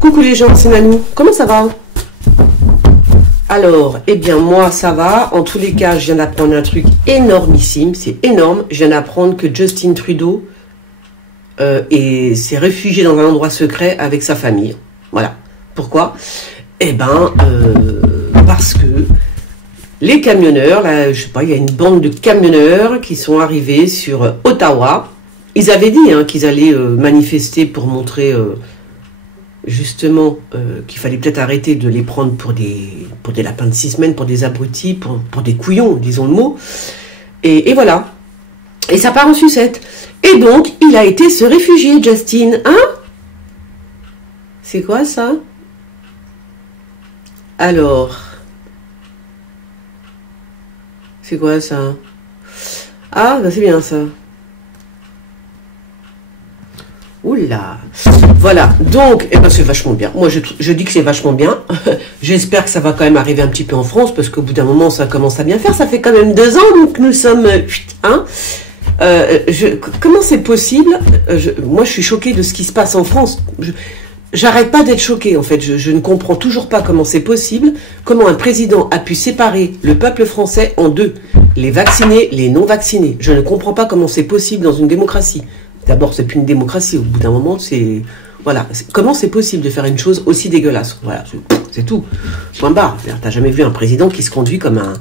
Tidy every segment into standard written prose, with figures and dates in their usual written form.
Coucou les gens, c'est Nanou. Comment ça va? Alors, eh bien moi ça va. En tous les cas, je viens d'apprendre un truc énormissime. C'est énorme. Je viens d'apprendre que Justin Trudeau s'est réfugié dans un endroit secret avec sa famille. Voilà. Pourquoi? Eh ben, parce que les camionneurs, là, je sais pas, il y a une bande de camionneurs qui sont arrivés sur Ottawa. Ils avaient dit qu'ils allaient manifester pour montrer justement qu'il fallait peut-être arrêter de les prendre pour des lapins de 6 semaines, pour des abrutis, pour des couillons, disons le mot. Et voilà. Et ça part en sucette. Et donc, il a été se réfugier, Justin. Hein? C'est quoi ça? Alors... C'est quoi ça? Ah, bah c'est bien ça. Oula. Voilà. Donc, eh ben c'est vachement bien. Moi, je dis que c'est vachement bien. J'espère que ça va quand même arriver un petit peu en France, parce qu'au bout d'un moment, ça commence à bien faire. Ça fait quand même 2 ans, donc nous sommes... comment c'est possible? Moi, je suis choquée de ce qui se passe en France. J'arrête pas d'être choquée, en fait. Je ne comprends toujours pas comment c'est possible, comment un président a pu séparer le peuple français en deux, les vaccinés, les non-vaccinés. Je ne comprends pas comment c'est possible dans une démocratie. D'abord, c'est plus une démocratie. Au bout d'un moment, c'est... Voilà. Comment c'est possible de faire une chose aussi dégueulasse? Voilà, c'est tout. Point barre. T'as jamais vu un président qui se conduit comme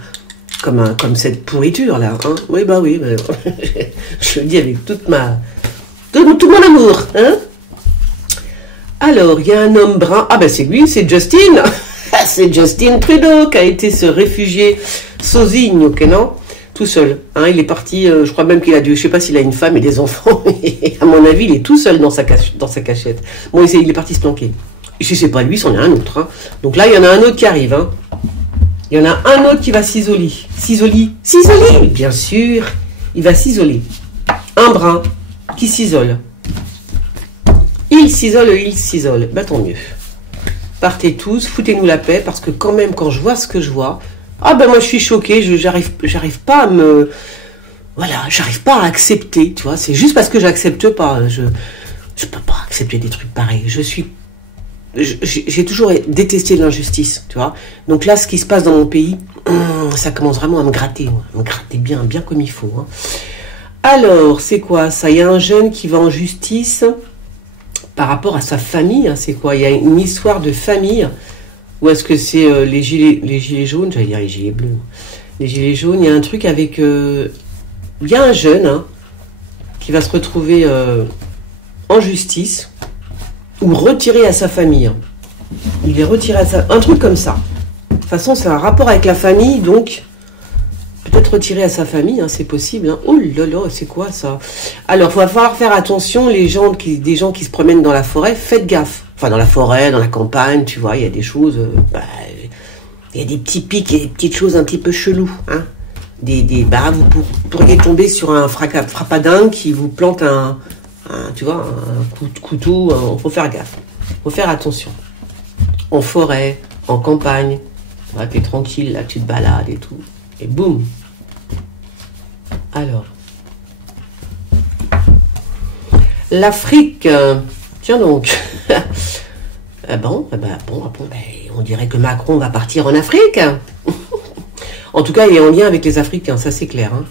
cette pourriture, là, hein? Oui, bah oui. Bah, je le dis avec tout mon amour, hein? Alors, il y a un homme brun. Ah ben c'est lui, c'est Justin. C'est Justin Trudeau qui a été se réfugier sozigne, ok, non? Tout seul. Hein, il est parti, je crois même qu'il a dû, je sais pas s'il a une femme et des enfants. Et à mon avis, il est tout seul dans sa cachette. Bon, il est parti se planquer. Et si c'est pas lui, c'en est un autre. Hein. Donc là, il y en a un autre qui arrive. Hein. Il y en a un autre qui va s'isoler. S'isoler, bien sûr. Il va s'isoler. Un brun qui s'isole. Il s'isole. Ben tant mieux. Partez tous, foutez-nous la paix, parce que quand même, quand je vois ce que je vois, ah ben moi je suis choquée, j'arrive pas à me... Voilà, j'arrive pas à accepter, tu vois, c'est juste parce que j'accepte pas, je peux pas accepter des trucs pareils, j'ai toujours détesté l'injustice, tu vois, donc là ce qui se passe dans mon pays, ça commence vraiment à me gratter bien comme il faut. Hein. Alors, c'est quoi ça? Il y a un jeune qui va en justice par rapport à sa famille, hein, c'est quoi? Il y a une histoire de famille. Ou est-ce que c'est les gilets jaunes? J'allais dire les gilets bleus. Les gilets jaunes, il y a un truc avec... il y a un jeune qui va se retrouver en justice ou retiré à sa famille. Il est retiré à sa... Un truc comme ça. De toute façon, c'est un rapport avec la famille, donc peut-être retiré à sa famille, hein, c'est possible. Hein. Oh là là, c'est quoi ça? Alors, il va falloir faire attention, des gens qui se promènent dans la forêt, faites gaffe. Enfin, dans la forêt, dans la campagne, tu vois, il y a des choses... il y a des petits pics et des petites choses un petit peu cheloues. Hein. Vous pourriez tomber sur un frappadin qui vous plante tu vois, un coup de couteau. Il faut faire gaffe. Il faut faire attention. En forêt, en campagne, tu es tranquille, là, tu te balades et tout. Et boum. Alors. L'Afrique... Tiens donc. On dirait que Macron va partir en Afrique. En tout cas, il est en lien avec les Africains, ça c'est clair. Hein.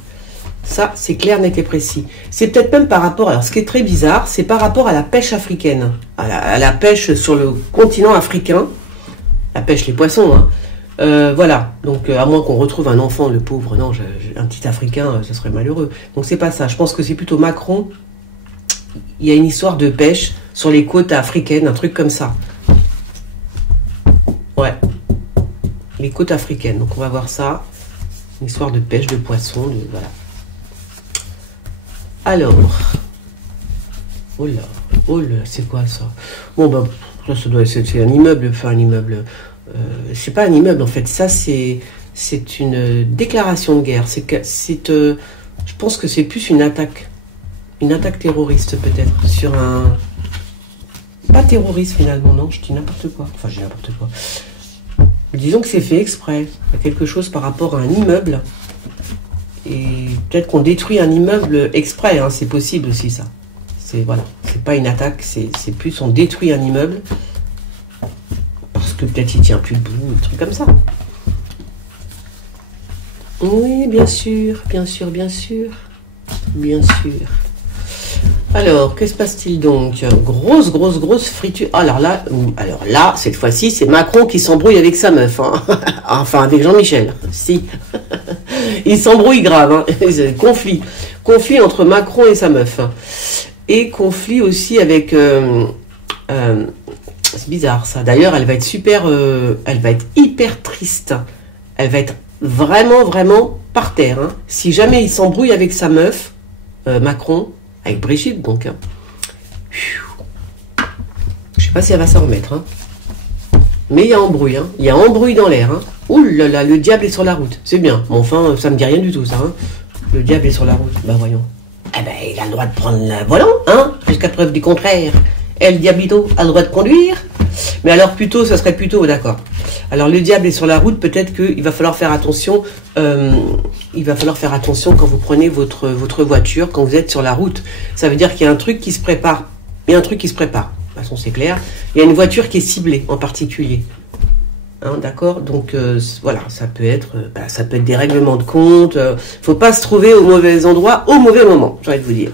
Ça, c'est clair, net et précis. C'est peut-être même par rapport... Alors, ce qui est très bizarre, c'est par rapport à la pêche africaine. À la pêche sur le continent africain. La pêche, les poissons. Hein. Voilà. Donc, à moins qu'on retrouve un enfant, le pauvre. Non, un petit Africain, ce serait malheureux. Donc, c'est pas ça. Je pense que c'est plutôt Macron. Il y a une histoire de pêche sur les côtes africaines, un truc comme ça. Ouais. Les côtes africaines. Donc, on va voir ça. Une histoire de pêche, de poissons, voilà. Alors. Oh là, c'est quoi ça? Bon, bah, ça doit être, c'est un immeuble, enfin un immeuble. C'est pas un immeuble, en fait. Ça, c'est une déclaration de guerre. Je pense que c'est plus une attaque. Une attaque terroriste, peut-être, sur un... Pas terroriste, finalement, non, je dis n'importe quoi. Enfin, je dis n'importe quoi. Disons que c'est fait exprès. Il y a quelque chose par rapport à un immeuble. Et peut-être qu'on détruit un immeuble exprès, hein, c'est possible aussi, ça. C'est, voilà, c'est pas une attaque, c'est plus on détruit un immeuble Parce que peut-être il tient plus debout, un truc comme ça. Oui, bien sûr, bien sûr, bien sûr. Bien sûr. Alors, que se passe-t-il donc? Grosse friture. Alors là, cette fois-ci, c'est Macron qui s'embrouille avec sa meuf. Hein. Enfin, avec Jean-Michel. Si. Il s'embrouille grave. Hein. Conflit entre Macron et sa meuf. Et conflit aussi avec... c'est bizarre ça. D'ailleurs, elle va être hyper triste. Elle va être vraiment par terre. Hein. Si jamais il s'embrouille avec sa meuf, Macron... Avec Brigitte, donc. Hein. Je sais pas si elle va s'en remettre. Hein. Mais il y a embrouille. Hein. Il y a embrouille dans l'air. Hein. Ouh là là, le diable est sur la route. C'est bien. Mais enfin, ça me dit rien du tout, ça. Hein. Le diable est sur la route. Ben voyons. Eh ben, il a le droit de prendre le volant, hein. Jusqu'à preuve du contraire. Et le diablito a le droit de conduire. Mais alors plutôt, ça serait plutôt, d'accord. Alors le diable est sur la route, peut-être qu'il va falloir faire attention. Il va falloir faire attention quand vous prenez votre voiture, quand vous êtes sur la route. Ça veut dire qu'il y a un truc qui se prépare. Il y a un truc qui se prépare. De toute façon, c'est clair. Il y a une voiture qui est ciblée en particulier. Hein, d'accord. Donc voilà, ça peut être des règlements de compte. Faut pas se trouver au mauvais endroit, au mauvais moment. J'ai envie de vous dire.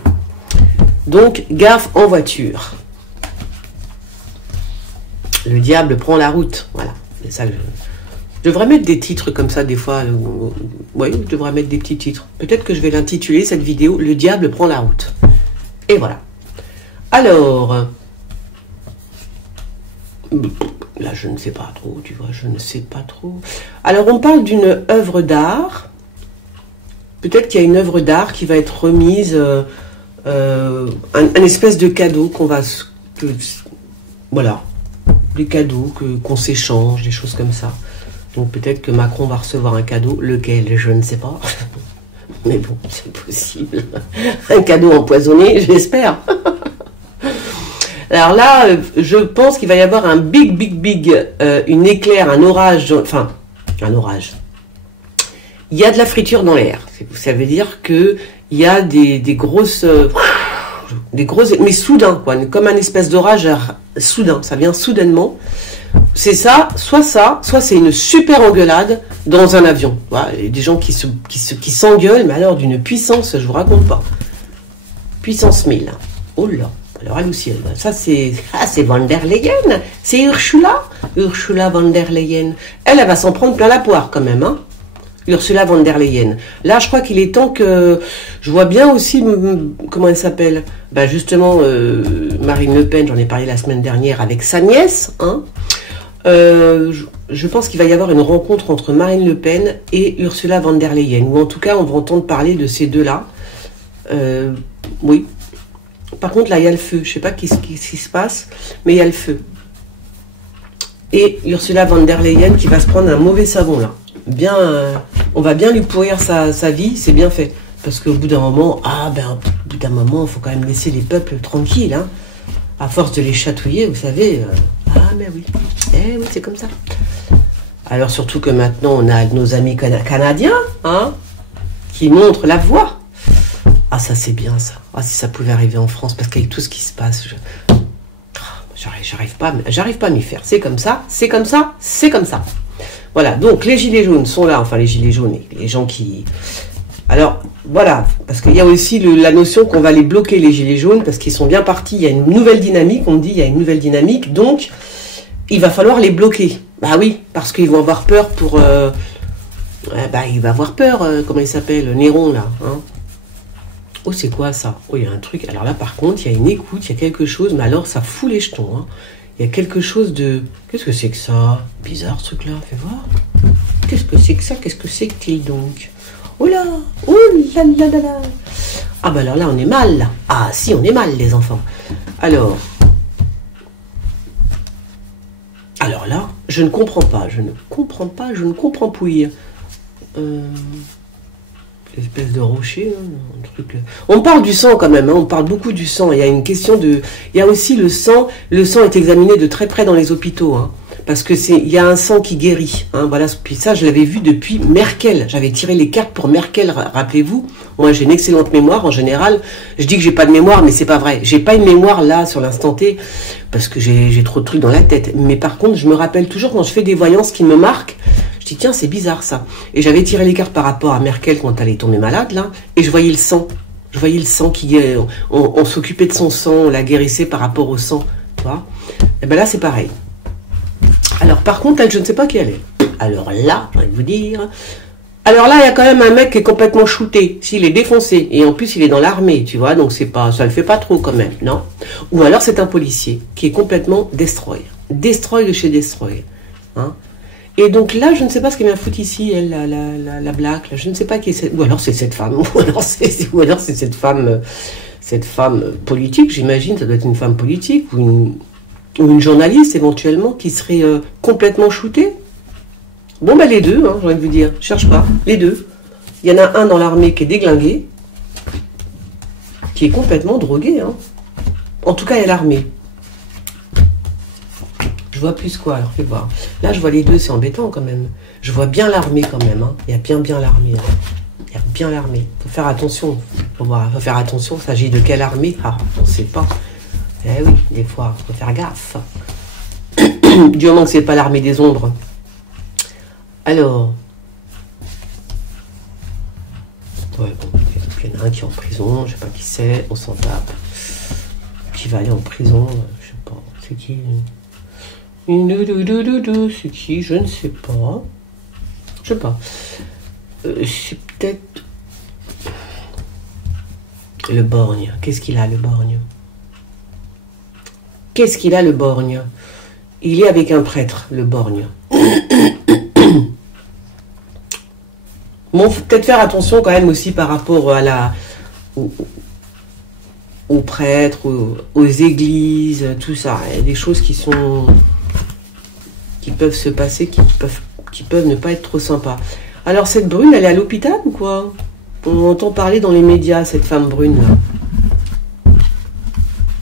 Donc gaffe en voiture. Le diable prend la route. Voilà. C'est ça. Je devrais mettre des titres comme ça des fois. Oui, je devrais mettre des petits titres. Peut-être que je vais l'intituler cette vidéo Le diable prend la route. Et voilà. Alors, là je ne sais pas trop, tu vois, je ne sais pas trop. Alors on parle d'une œuvre d'art. Peut-être qu'il y a une œuvre d'art qui va être remise, un espèce de cadeau qu'on va... voilà. Des cadeaux qu'on s'échange, des choses comme ça. Donc peut-être que Macron va recevoir un cadeau, lequel, je ne sais pas. Mais bon, c'est possible. Un cadeau empoisonné, j'espère. Alors là, je pense qu'il va y avoir un big, une éclair, un orage, enfin, un orage. Il y a de la friture dans l'air. Ça veut dire qu'il y a des grosses... mais soudain, quoi, comme un espèce d'orage soudain, ça vient soudainement. C'est ça, soit c'est une super engueulade dans un avion. Voilà, et des gens qui s'engueulent, mais alors d'une puissance, je vous raconte pas. Puissance 1000. Oh là, alors elle aussi, ça c'est von der Leyen, c'est Ursula von der Leyen. Elle va s'en prendre plein la poire quand même, hein. Ursula von der Leyen. Là, je crois qu'il est temps que... Je vois bien aussi... Comment elle s'appelle? Ben justement, Marine Le Pen, j'en ai parlé la semaine dernière avec sa nièce. Hein. Je pense qu'il va y avoir une rencontre entre Marine Le Pen et Ursula von der Leyen. Ou en tout cas, on va entendre parler de ces deux-là. Oui. Par contre, là, il y a le feu. Je ne sais pas ce qui se passe, mais il y a le feu. Et Ursula von der Leyen qui va se prendre un mauvais savon, là. Bien, on va bien lui pourrir sa vie, c'est bien fait. Parce qu'au bout d'un moment, il faut quand même laisser les peuples tranquilles, hein. À force de les chatouiller, vous savez. Mais oui. Eh oui, c'est comme ça. Alors surtout que maintenant, on a nos amis canadiens, hein, qui montrent la voie. Ah, ça c'est bien ça. Ah, si ça pouvait arriver en France, parce qu'avec tout ce qui se passe, j'arrive pas à m'y faire. C'est comme ça, c'est comme ça, c'est comme ça. Voilà, donc les gilets jaunes sont là, enfin les gilets jaunes, les gens qui... Alors, voilà, parce qu'il y a aussi la notion qu'on va les bloquer, les gilets jaunes, parce qu'ils sont bien partis, il y a une nouvelle dynamique, on me dit, il y a une nouvelle dynamique, donc il va falloir les bloquer. Bah oui, parce qu'ils vont avoir peur pour... il va avoir peur, comment il s'appelle, Néron, là, hein. Oh, c'est quoi ça? Oh, il y a un truc, alors là, par contre, il y a une écoute, il y a quelque chose, mais alors, ça fout les jetons, hein. Il y a quelque chose de... Qu'est-ce que c'est que ça? Bizarre ce truc-là, fais voir. Qu'est-ce que c'est que ça? Qu'est-ce que c'est que qu'il donc? Oh là! Oh là là là là! Ah bah alors là, on est mal, là. Ah si, on est mal, les enfants. Alors là, je ne comprends pas. Je ne comprends pouille. Espèce de rocher, hein, un truc... On parle du sang quand même, hein, on parle beaucoup du sang. Il y a une question de... Il y a aussi le sang est examiné de très près dans les hôpitaux, hein, parce que il y a un sang qui guérit. Hein, voilà, puis ça, je l'avais vu depuis Merkel. J'avais tiré les cartes pour Merkel, rappelez-vous. Moi, j'ai une excellente mémoire en général. Je dis que j'ai pas de mémoire, mais c'est pas vrai. J'ai pas une mémoire là sur l'instant T parce que j'ai trop de trucs dans la tête. Mais par contre, je me rappelle toujours quand je fais des voyances qui me marquent. Je dis tiens, c'est bizarre ça. Et j'avais tiré les cartes par rapport à Merkel quand elle est tombée malade là, et je voyais le sang. Je voyais le sang qui on s'occupait de son sang, on la guérissait par rapport au sang, tu vois. Et ben là, c'est pareil. Alors, par contre, elle, je ne sais pas qui elle est. Alors là, j'ai envie de vous dire... Alors là, il y a quand même un mec qui est complètement shooté. S'il est défoncé, et en plus, il est dans l'armée, tu vois, donc c'est pas, ça le fait pas trop quand même, non? Ou alors, c'est un policier qui est complètement destroy. Destroy de chez destroy. Hein? Et donc là, je ne sais pas ce qu'elle vient foutre ici, elle, la black, là, je ne sais pas qui est cette... Ou alors, c'est cette femme, ou alors c'est cette femme politique, j'imagine, ça doit être une femme politique, ou une journaliste éventuellement qui serait complètement shootée. Bon, ben les deux, hein, j'ai envie de vous dire, cherche pas, les deux. Il y en a un dans l'armée qui est déglingué, qui est complètement drogué. Hein. En tout cas, il y a l'armée. Je vois plus quoi, alors fais voir. Là, je vois les deux, c'est embêtant quand même. Je vois bien l'armée quand même. Hein. Il y a bien l'armée. Hein. Il y a bien l'armée. Il faut faire attention. Faut faire attention, il s'agit de quelle armée? Ah, on ne sait pas. Eh oui, des fois, il faut faire gaffe. Du moment que c'est pas l'armée des ombres. Alors. Ouais, bon, il y en a un qui est en prison, je sais pas qui c'est, on s'en tape. Qui va aller en prison, je sais pas. C'est qui? C'est qui? Je ne sais pas. Je sais pas. C'est peut-être. Le borgne. Qu'est-ce qu'il a, le borgne? Qu'est-ce qu'il a, le borgne? Il est avec un prêtre, le borgne. Bon, faut peut-être faire attention quand même aussi par rapport à aux prêtres, aux églises, tout ça. Il y a des choses qui peuvent se passer, qui peuvent ne pas être trop sympas. Alors cette brune, elle est à l'hôpital ou quoi? On entend parler dans les médias, cette femme brune là.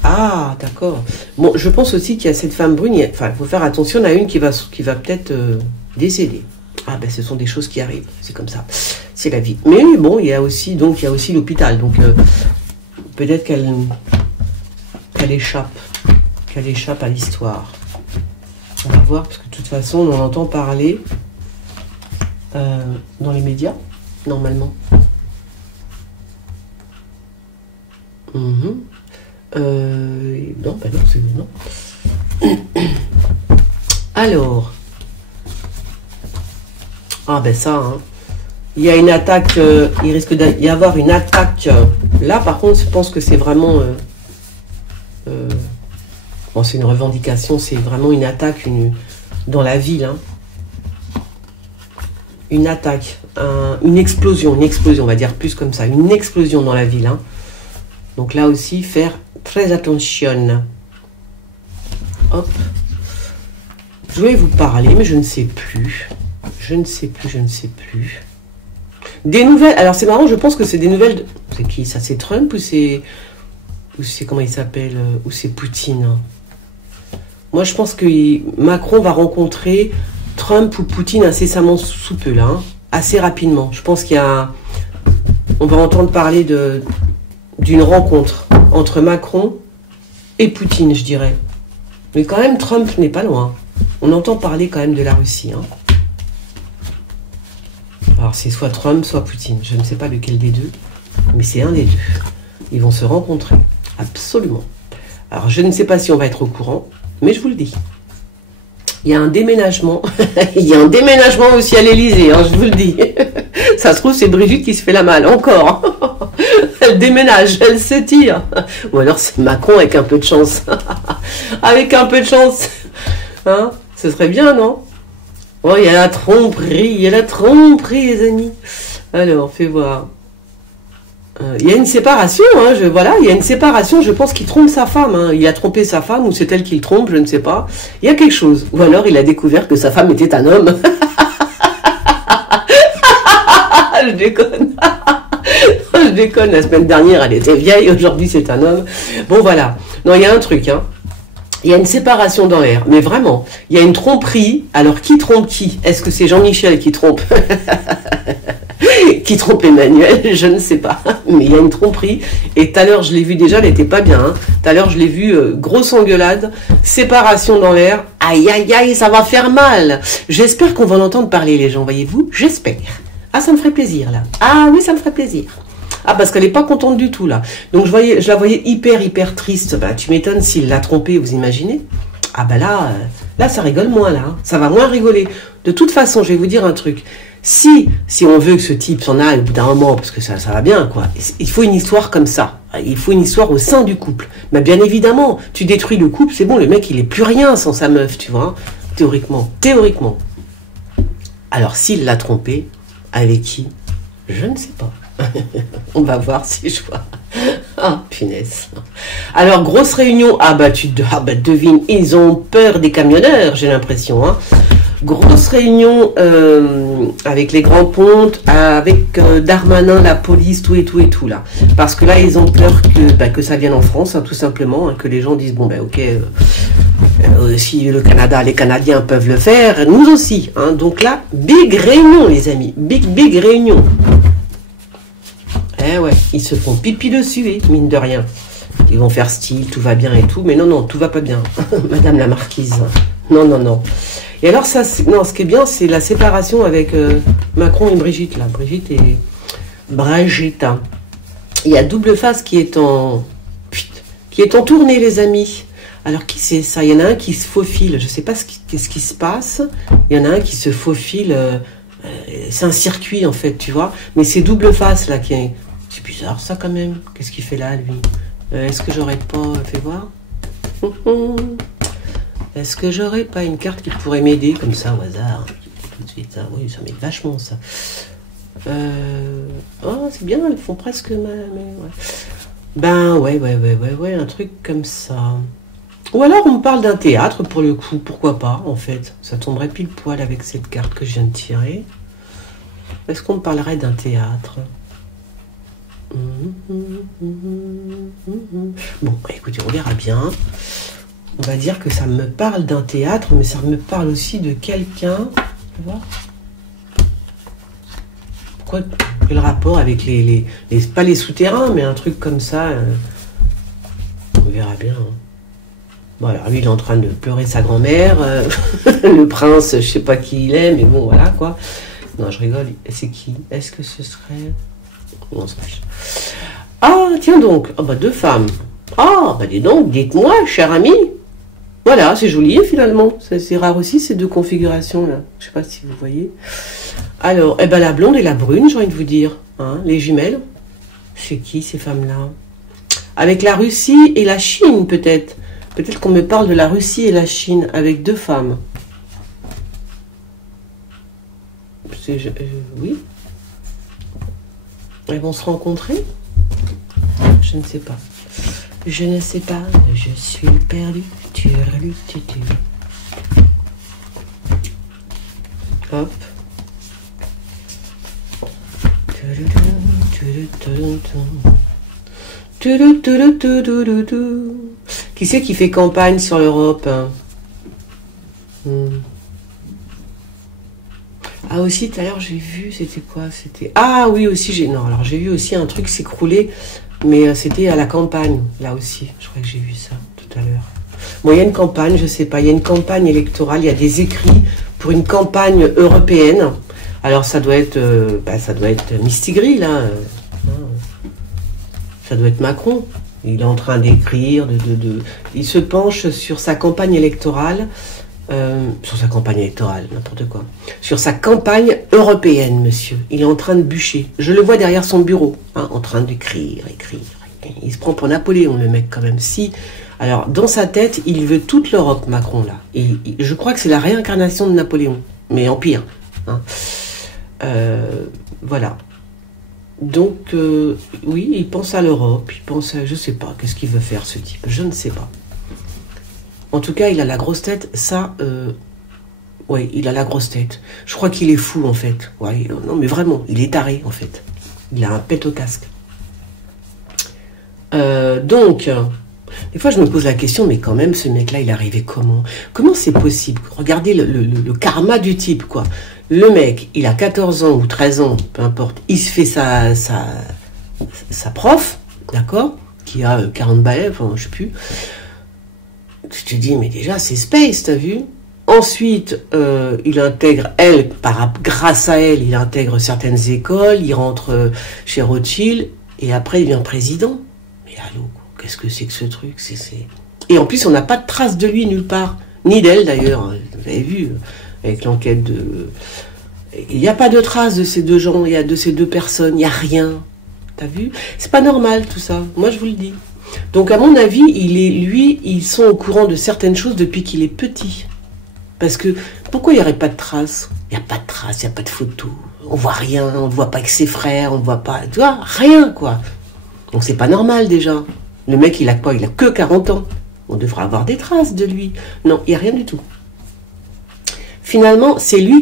Ah, d'accord. Bon, je pense aussi qu'il y a cette femme brune, il faut faire attention, il y en a une qui va peut-être décéder. Ah ben ce sont des choses qui arrivent, c'est comme ça, c'est la vie. Mais bon, il y a aussi l'hôpital, donc peut-être qu'elle échappe à l'histoire. On va voir, parce que de toute façon, on en entend parler dans les médias, normalement. Non, ben non, c'est non. Alors... Ah ben ça, hein. Il y a une attaque, il risque d'y avoir une attaque. Là par contre, je pense que c'est vraiment... bon, c'est une revendication, c'est vraiment une attaque dans la ville. Hein. Une attaque, une explosion, on va dire plus comme ça, une explosion dans la ville. Hein. Donc là aussi, faire très attention. Hop. Je vais vous parler, mais je ne sais plus. Je ne sais plus. Des nouvelles. Alors c'est marrant, je pense que c'est des nouvelles. C'est qui ça? C'est Trump ou c'est comment il s'appelle? Ou c'est Poutine? Moi je pense que Macron va rencontrer Trump ou Poutine incessamment sous peu là, hein, assez rapidement. Je pense on va entendre parler d'une rencontre entre Macron et Poutine, je dirais. Mais quand même, Trump n'est pas loin. On entend parler quand même de la Russie. Hein. Alors c'est soit Trump, soit Poutine. Je ne sais pas lequel des deux, mais c'est un des deux. Ils vont se rencontrer, absolument. Alors je ne sais pas si on va être au courant, mais je vous le dis. Il y a un déménagement. Il y a un déménagement aussi à l'Élysée, hein, je vous le dis. Ça se trouve, c'est Brigitte qui se fait la malle, encore. Elle déménage, elle s'étire. Ou alors c'est Macron avec un peu de chance. Avec un peu de chance. Hein, ce serait bien, non? Oh, il y a la tromperie, les amis. Alors, fais voir. Il y a une séparation, hein, il y a une séparation, je pense qu'il trompe sa femme. Hein. Il a trompé sa femme, ou c'est elle qui le trompe, je ne sais pas. Il y a quelque chose. Ou alors il a découvert que sa femme était un homme. Je déconne. Je déconne, la semaine dernière elle était vieille, aujourd'hui c'est un homme. Bon voilà. Non, il y a un truc, hein. Il y a une séparation dans l'air, mais vraiment, il y a une tromperie. Alors, qui trompe qui? Est-ce que c'est Jean-Michel qui trompe qui trompe Emmanuel? Je ne sais pas. Mais il y a une tromperie. Et tout à l'heure, je l'ai vu déjà, elle n'était pas bien. Hein. Tout à l'heure, je l'ai vu, grosse engueulade, séparation dans l'air. Aïe, aïe, aïe, ça va faire mal. J'espère qu'on va l'entendre parler, les gens, voyez-vous? J'espère. Ah, ça me ferait plaisir, là. Ah oui, ça me ferait plaisir. Ah, parce qu'elle n'est pas contente du tout, là. Donc, je la voyais hyper triste. Bah, tu m'étonnes s'il l'a trompée, vous imaginez? Ah, bah là, ça rigole moins, là. Hein. Ça va moins rigoler. De toute façon, je vais vous dire un truc. Si on veut que ce type s'en aille au bout d'un moment, parce que ça va bien, quoi, il faut une histoire comme ça. Il faut une histoire au sein du couple. Mais bien évidemment, tu détruis le couple, c'est bon, le mec, il est plus rien sans sa meuf, tu vois. Hein, théoriquement. Alors, s'il l'a trompée, avec qui? Je ne sais pas. On va voir si je vois. Ah, punaise. Alors, grosse réunion. Ah bah, devine, ils ont peur des camionneurs, j'ai l'impression. Hein. Grosse réunion avec les grands pontes, avec Darmanin, la police, tout et tout, là. Parce que là, ils ont peur que ça vienne en France, hein, tout simplement. Hein, que les gens disent, bon, ben, ok, si le Canada, les Canadiens peuvent le faire, nous aussi. Hein. Donc là, big réunion, les amis. Big réunion. Eh ouais, ils se font pipi dessus, mine de rien. Ils vont faire style, tout va bien et tout, mais non, tout va pas bien. Madame la marquise. Non. Et alors ça, ce qui est bien, c'est la séparation avec Macron et Brigitte, là. Brigitte. Hein. Il y a double face qui est en tournée, les amis. Alors, qui c'est ça? Il y en a un qui se faufile, je sais pas qu'est-ce qui se passe. Il y en a un qui se faufile, c'est un circuit, en fait, tu vois. Mais c'est double face, là, qui est... C'est bizarre, ça, quand même. Qu'est-ce qu'il fait là, lui? Est-ce que j'aurais pas... Fais voir. Est-ce que j'aurais pas une carte qui pourrait m'aider, comme ça, au hasard? Tout de suite, ça. Oui, ça m'aide vachement, ça. Oh, c'est bien, ils font presque mal. Ouais. Ben, ouais, un truc comme ça. Ou alors, on me parle d'un théâtre, pour le coup. Pourquoi pas, en fait? Ça tomberait pile poil avec cette carte que je viens de tirer. Est-ce qu'on me parlerait d'un théâtre? Bon, écoutez, on verra bien. On va dire que ça me parle d'un théâtre, mais ça me parle aussi de quelqu'un. Tu vois? Pourquoi? Quel rapport avec pas les souterrains, mais un truc comme ça. On verra bien. Hein. Bon, alors lui, il est en train de pleurer sa grand-mère. Le prince, je sais pas qui il est, mais bon, voilà, quoi. Non, je rigole. C'est qui? Est-ce que ce serait... On s'en fiche. Ah, tiens donc. Ah, bah, deux femmes. Ah, bah, dis donc, dites-moi, cher ami. Voilà, c'est joli, finalement. C'est rare aussi, ces deux configurations-là. Je sais pas si vous voyez. Alors, eh ben, la blonde et la brune, j'ai envie de vous dire. Hein, les jumelles. C'est qui, ces femmes-là? Avec la Russie et la Chine, peut-être. Peut-être qu'on me parle de la Russie et la Chine, avec deux femmes. Oui. Elles vont se rencontrer? Je ne sais pas. Je ne sais pas, je suis perdu. Hop. Qui c'est qui fait campagne sur l'Europe? Ah aussi, tout à l'heure, j'ai vu, c'était quoi? C'était... Ah oui, aussi, j'ai vu aussi un truc s'écrouler, mais c'était à la campagne, là aussi. Je crois que j'ai vu ça tout à l'heure. Bon, il y a une campagne, je sais pas, il y a une campagne électorale, il y a des écrits pour une campagne européenne. Alors, ça doit être Mistigri, là. Ça doit être Macron. Il est en train d'écrire, il se penche sur sa campagne électorale. N'importe quoi. Sur sa campagne européenne, monsieur. Il est en train de bûcher. Je le vois derrière son bureau, hein, en train d'écrire. Il se prend pour Napoléon, le mec, quand même. Si. Alors, dans sa tête, il veut toute l'Europe, Macron, là. Et je crois que c'est la réincarnation de Napoléon, mais en pire. Hein. Voilà. Donc, oui, il pense à l'Europe, il pense à... Je sais pas, qu'est-ce qu'il veut faire, ce type? Je ne sais pas. En tout cas, il a la grosse tête, ça... oui, il a la grosse tête. Je crois qu'il est fou, en fait. Ouais, non, mais vraiment, il est taré, en fait. Il a un pet au casque. Donc... Des fois, je me pose la question, mais quand même, ce mec-là, il est arrivé comment? Comment c'est possible? Regardez le karma du type, quoi. Le mec, il a 14 ans ou 13 ans, peu importe, il se fait sa prof, d'accord? Qui a 40 balais, enfin, je sais plus. Je te dis, mais déjà, c'est space, t'as vu? Ensuite, il intègre, grâce à elle, il intègre certaines écoles, il rentre chez Rothschild, et après, il devient président. Mais allô, qu'est-ce que c'est que ce truc? Et en plus, on n'a pas de trace de lui nulle part. Ni d'elle, d'ailleurs. Vous avez vu, avec l'enquête de... Il n'y a pas de trace de ces deux gens, de ces deux personnes, il n'y a rien. T'as vu? C'est pas normal, tout ça. Moi, je vous le dis. Donc, à mon avis, ils sont au courant de certaines choses depuis qu'il est petit. Parce que, pourquoi il n'y aurait pas de traces? Il n'y a pas de traces, il n'y a pas de photos. On voit rien, on ne voit pas avec ses frères, on ne voit pas... Tu vois, rien, quoi. Donc, c'est pas normal, déjà. Le mec, il a quoi? Il a que 40 ans. On devrait avoir des traces de lui. Non, il n'y a rien du tout. Finalement, c'est lui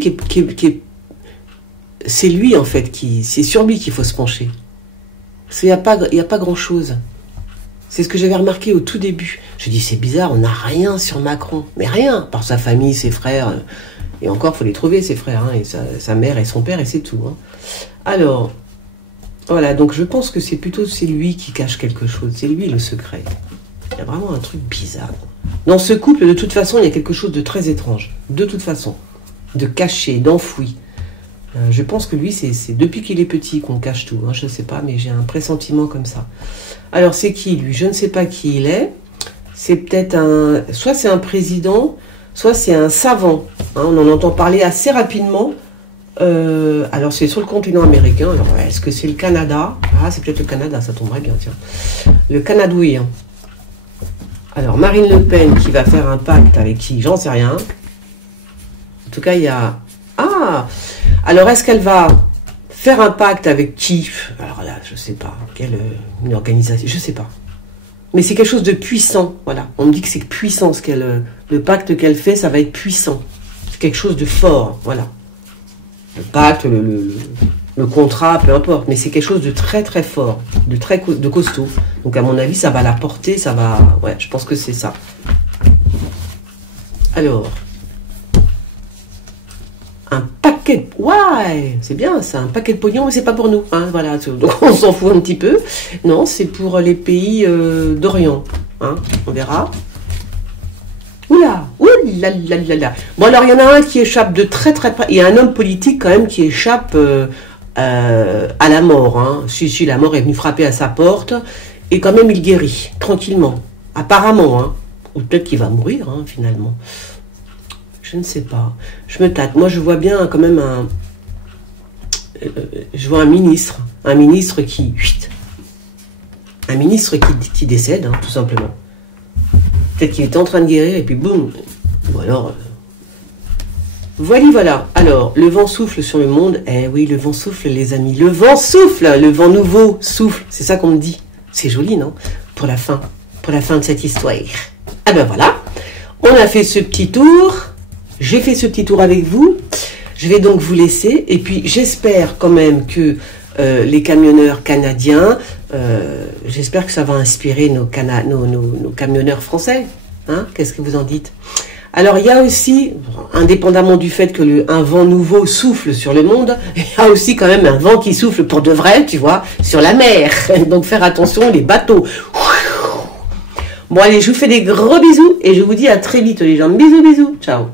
c'est lui, en fait, c'est sur lui qu'il faut se pencher. Il n'y a pas grand-chose. C'est ce que j'avais remarqué au tout début. Je dis, c'est bizarre, on n'a rien sur Macron. Mais rien, par sa famille, ses frères. Et encore, il faut les trouver, ses frères. Hein, et sa mère et son père, et c'est tout. Hein. Alors, voilà, donc je pense que c'est lui qui cache quelque chose. C'est lui le secret. Il y a vraiment un truc bizarre. Dans ce couple, de toute façon, il y a quelque chose de très étrange. De toute façon. De caché, d'enfoui. Je pense que lui, c'est depuis qu'il est petit qu'on cache tout. Hein, je ne sais pas, mais j'ai un pressentiment comme ça. Alors, c'est qui, lui? Je ne sais pas qui il est. C'est peut-être soit c'est un président, soit c'est un savant. Hein, on en entend parler assez rapidement. Alors, c'est sur le continent américain. Alors, est-ce que c'est le Canada? Ah, c'est peut-être le Canada, ça tomberait bien, tiens. Le Canadouille. Hein. Alors, Marine Le Pen qui va faire un pacte avec qui? J'en sais rien. En tout cas, il y a... Ah! Alors, est-ce qu'elle va faire un pacte avec qui? Alors là, je sais pas. Une organisation, je sais pas. Mais c'est quelque chose de puissant, voilà. On me dit que c'est puissant, le pacte qu'elle fait, ça va être puissant. C'est quelque chose de fort, voilà. Le pacte, le contrat, peu importe. Mais c'est quelque chose de très très fort, de costaud. Donc à mon avis, ça va la porter, ça va... Ouais, je pense que c'est ça. Alors... Un paquet, ouais, c'est bien, c'est un paquet de pognon, mais c'est pas pour nous, hein, voilà, donc on s'en fout un petit peu. Non, c'est pour les pays d'Orient, hein, on verra. Oula, oula. Bon, alors il y en a un qui échappe de très très près, il y a un homme politique quand même qui échappe à la mort, hein. Si, la mort est venue frapper à sa porte, et quand même il guérit, tranquillement, apparemment, hein, ou peut-être qu'il va mourir, hein, finalement. Je ne sais pas. Je me tâte. Moi, je vois bien quand même je vois un ministre qui... Un ministre qui décède, hein, tout simplement. Peut-être qu'il était en train de guérir, et puis boum. Ou alors... Voilà. Alors, le vent souffle sur le monde. Eh oui, le vent souffle, les amis. Le vent souffle, le vent nouveau souffle. C'est ça qu'on me dit. C'est joli, non? Pour la fin de cette histoire. Ah ben voilà. On a fait ce petit tour. J'ai fait ce petit tour avec vous. Je vais donc vous laisser. Et puis, j'espère quand même que les camionneurs canadiens, j'espère que ça va inspirer nos camionneurs français. Hein? Qu'est-ce que vous en dites? Alors, il y a aussi, indépendamment du fait que un vent nouveau souffle sur le monde, il y a aussi quand même un vent qui souffle pour de vrai, tu vois, sur la mer. Donc, faire attention, les bateaux. Bon, allez, je vous fais des gros bisous et je vous dis à très vite, les gens. Bisous, bisous. Ciao.